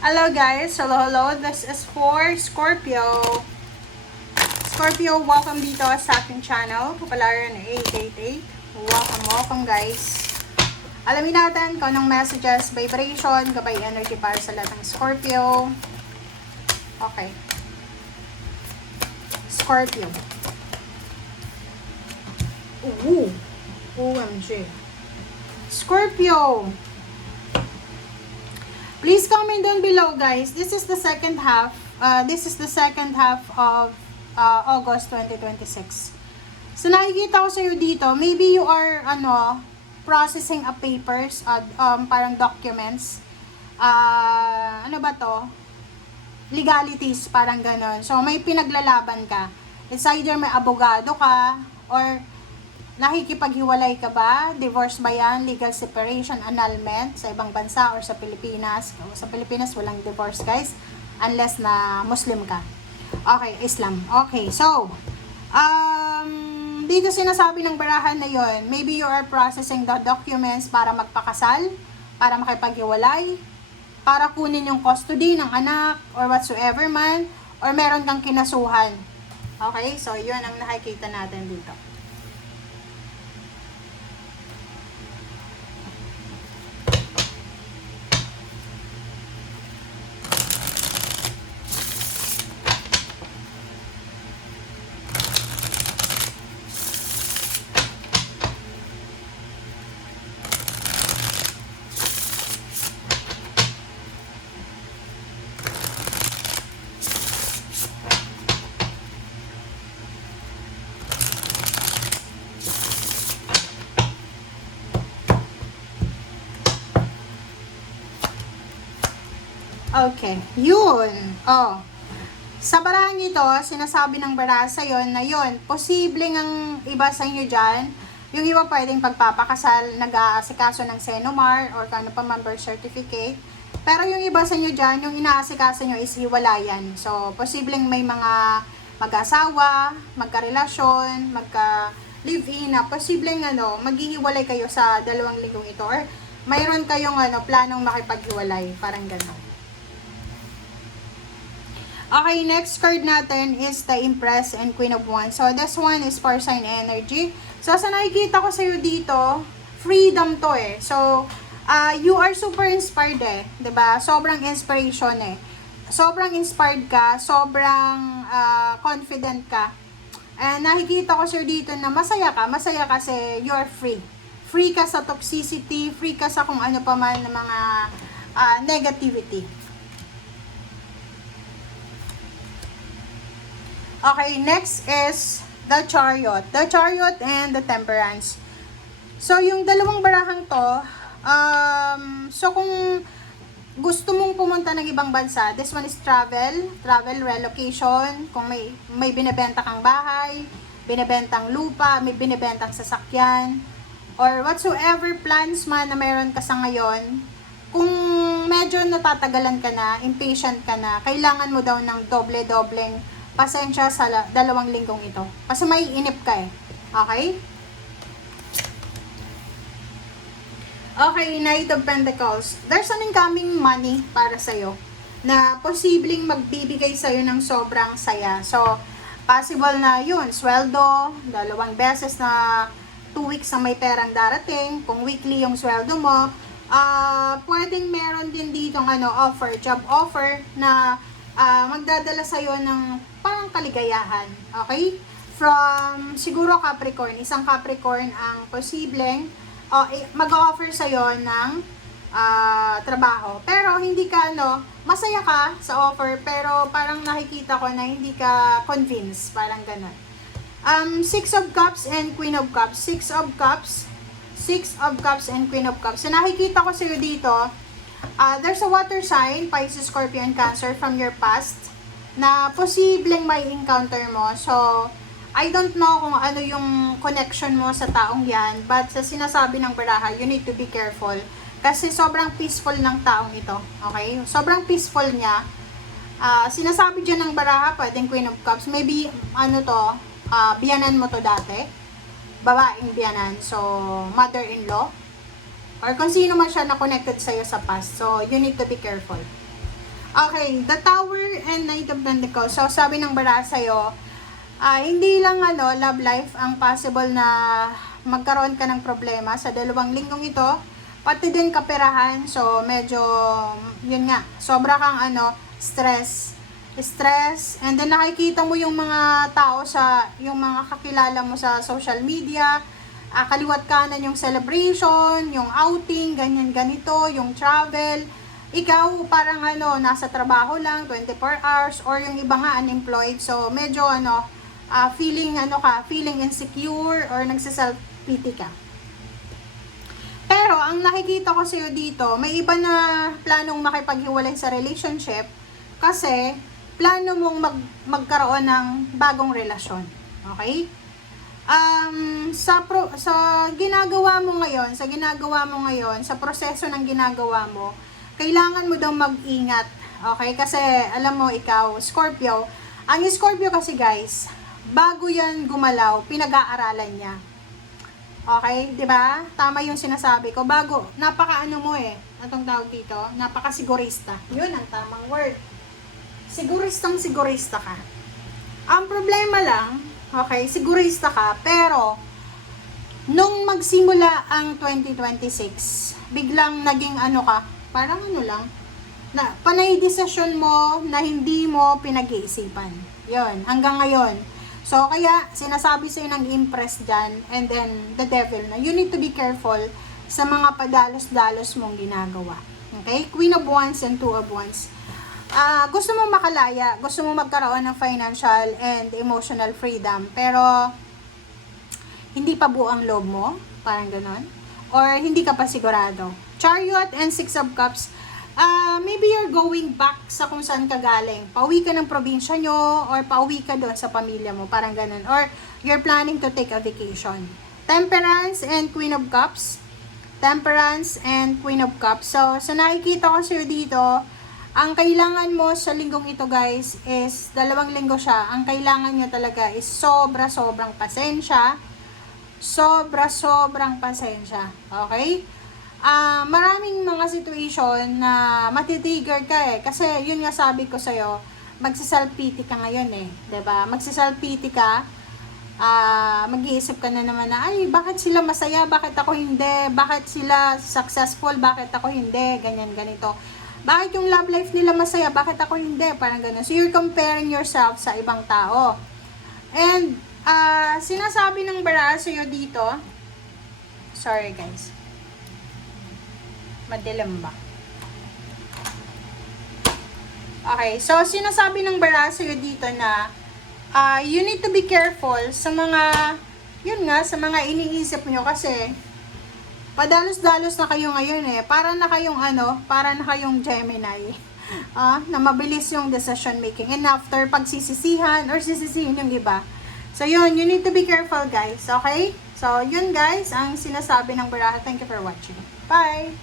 Hello guys, hello. This is for Scorpio. Scorpio, welcome dito sa aking channel, Kapalaran 888. Welcome guys. Alamin natin kung anong messages, vibration, gabay energy para sa lahat ng Scorpio. Okay. Scorpio. OMG. Scorpio. Please comment down below, guys. This is the second half. Of August 2026. So nakikita ko sa iyo dito, maybe you are processing a papers, parang documents. Ano ba to? Legalities, parang ganon. So may pinaglalaban ka. It's either may abogado ka or nakikipaghiwalay ka ba? Divorce ba yan? Legal separation, annulment sa ibang bansa or sa Pilipinas? Sa Pilipinas, walang divorce, guys. Unless na Muslim ka. Okay, Islam. Okay, so, dito sinasabi ng barahan na yon, maybe you are processing the documents para magpakasal, para makipaghiwalay, para kunin yung custody ng anak, or whatsoever man, or meron kang kinasuhan. Okay, so yun ang nakikita natin dito. Okay, yun. Oh. Sa barahan nito, sinasabi ng baraha sa'yo na yun, posibleng ang iba sa inyo dyan, yung iba pwedeng pagpapakasal, nag-aasikaso ng Senomar or kano pa man birth certificate. Pero yung iba sa inyo dyan, yung inaasikaso nyo is hiwalayan. So, posibleng may mga mag-asawa, magka-relasyon, magka-live-in na posibleng maghihiwalay kayo sa 2 linggong ito or mayroon kayong planong makipaghiwalay, parang gano'n. Okay, next card natin is the Empress and Queen of Wands. So, this one is for sign energy. So, sa nakikita ko sa'yo dito, freedom to eh. So, you are super inspired eh. 'Di ba? Sobrang inspiration eh. Sobrang inspired ka, sobrang confident ka. And nakikita ko sa'yo dito na masaya ka kasi you are free. Free ka sa toxicity, free ka sa kung ano pa man na mga negativity. Okay, next is the Chariot. The Chariot and the Temperance. So, yung dalawang barahang to, so kung gusto mong pumunta ng ibang bansa, this one is travel, relocation, kung may binebenta kang bahay, binebentang lupa, may binebentang sasakyan, or whatsoever plans man na meron ka sa ngayon, kung medyo natatagalan ka na, impatient ka na, kailangan mo daw ng doble-dobleng pasensya sa 2 linggong ito. Kasi may inip ka eh. Okay? Okay, Knight of Pentacles. There's an incoming money para sa'yo na posibleng magbibigay sa'yo ng sobrang saya. So, possible na yun, sweldo, 2 beses na 2 weeks na may perang darating. Kung weekly yung sweldo mo, pwedeng meron din dito offer, job offer na magdadala sa'yo ng parang kaligayahan, okay? From, siguro Capricorn, isang Capricorn ang posibleng mag-offer sa'yo ng trabaho. Pero hindi ka, masaya ka sa offer, pero parang nakikita ko na hindi ka convinced, parang ganun. 6 of Cups and Queen of Cups. 6 of Cups and Queen of Cups. So nakikita ko sa'yo dito, there's a water sign, Pisces, Scorpio, and Cancer from your past na posibleng may encounter mo. So, I don't know kung ano yung connection mo sa taong yan, but sa sinasabi ng baraha, you need to be careful. Kasi sobrang peaceful ng taong ito. Okay? Sobrang peaceful niya. Sinasabi dyan ng baraha, pwedeng Queen of Cups. Maybe, biyanan mo to dati. Babaeng biyanan. So, mother-in-law. Or kung sino man siya na connected sa'yo sa past. So, you need to be careful. Okay, the Tower and Knight of Pentacles. So, sabi ng bara sa'yo, hindi lang love life ang possible na magkaroon ka ng problema sa 2 linggong ito, pati din kaperahan. So, medyo, yun nga, sobra kang stress, and then nakikita mo yung mga tao yung mga kakilala mo sa social media, kaliwat kanan yung celebration, yung outing, ganyan ganito, yung travel. Ikaw parang nasa trabaho lang 24 hours, or yung iba nga unemployed. So medyo feeling insecure or nagse-self pity ka. Pero ang nakikita ko sa'yo dito, may iba na planong makipaghiwalay sa relationship kasi plano mong magkaroon ng bagong relasyon. Okay? Sa ginagawa mo ngayon, sa proseso ng ginagawa mo, kailangan mo daw mag-ingat. Okay? Kasi alam mo, ikaw, Scorpio, ang Scorpio kasi guys, bago yan gumalaw, pinag-aaralan niya. Okay? 'Di ba? Tama yung sinasabi ko. Bago, anong tawag dito? Napaka-sigurista. Yun ang tamang word. Sigurista ka. Ang problema lang, okay, sigurista ka, pero nung magsimula ang 2026, biglang naging parang na panay desisyon mo na hindi mo pinag-iisipan. Yun, hanggang ngayon. So, kaya, sinasabi sa'yo ng Empress dyan, and then, the Devil, na you need to be careful sa mga padalos-dalos mong ginagawa. Okay? Queen of Wands and Two of Wands. Gusto mo makalaya, gusto mo magkaroon ng financial and emotional freedom, pero, hindi pa buo ang loob mo, parang ganon, or hindi ka pa sigurado. Chariot and Six of Cups, maybe you're going back sa kung saan ka galing. Pauwi ka ng probinsya nyo, or pauwi ka doon sa pamilya mo, parang ganun. Or you're planning to take a vacation. Temperance and Queen of Cups. So nakikita ko sa'yo dito, ang kailangan mo sa linggong ito guys is, 2 linggo siya, ang kailangan nyo talaga is sobrang pasensya. Okay? Maraming mga situation na matitrigger ka kasi yun nga sabi ko sa'yo, magsa-self-pity ka ngayon diba? Magsa-self-pity ka, mag-iisip ka na naman na, ay, bakit sila masaya, bakit ako hindi, bakit sila successful, bakit ako hindi, ganyan, ganito. Bakit yung love life nila masaya, bakit ako hindi, parang ganun. So, you're comparing yourself sa ibang tao. And, sinasabi ng bara sa'yo dito, sorry guys, madilim ba? Okay, so sinasabi ng bara sa'yo dito na you need to be careful sa mga sa mga iniisip nyo kasi padalos-dalos na kayo ngayon para na kayong Gemini. Na mabilis yung decision making, and after pagsisisihan or sisisihin yung iba. So yun, you need to be careful guys, okay? So yun guys, ang sinasabi ng bara. Thank you for watching. Bye!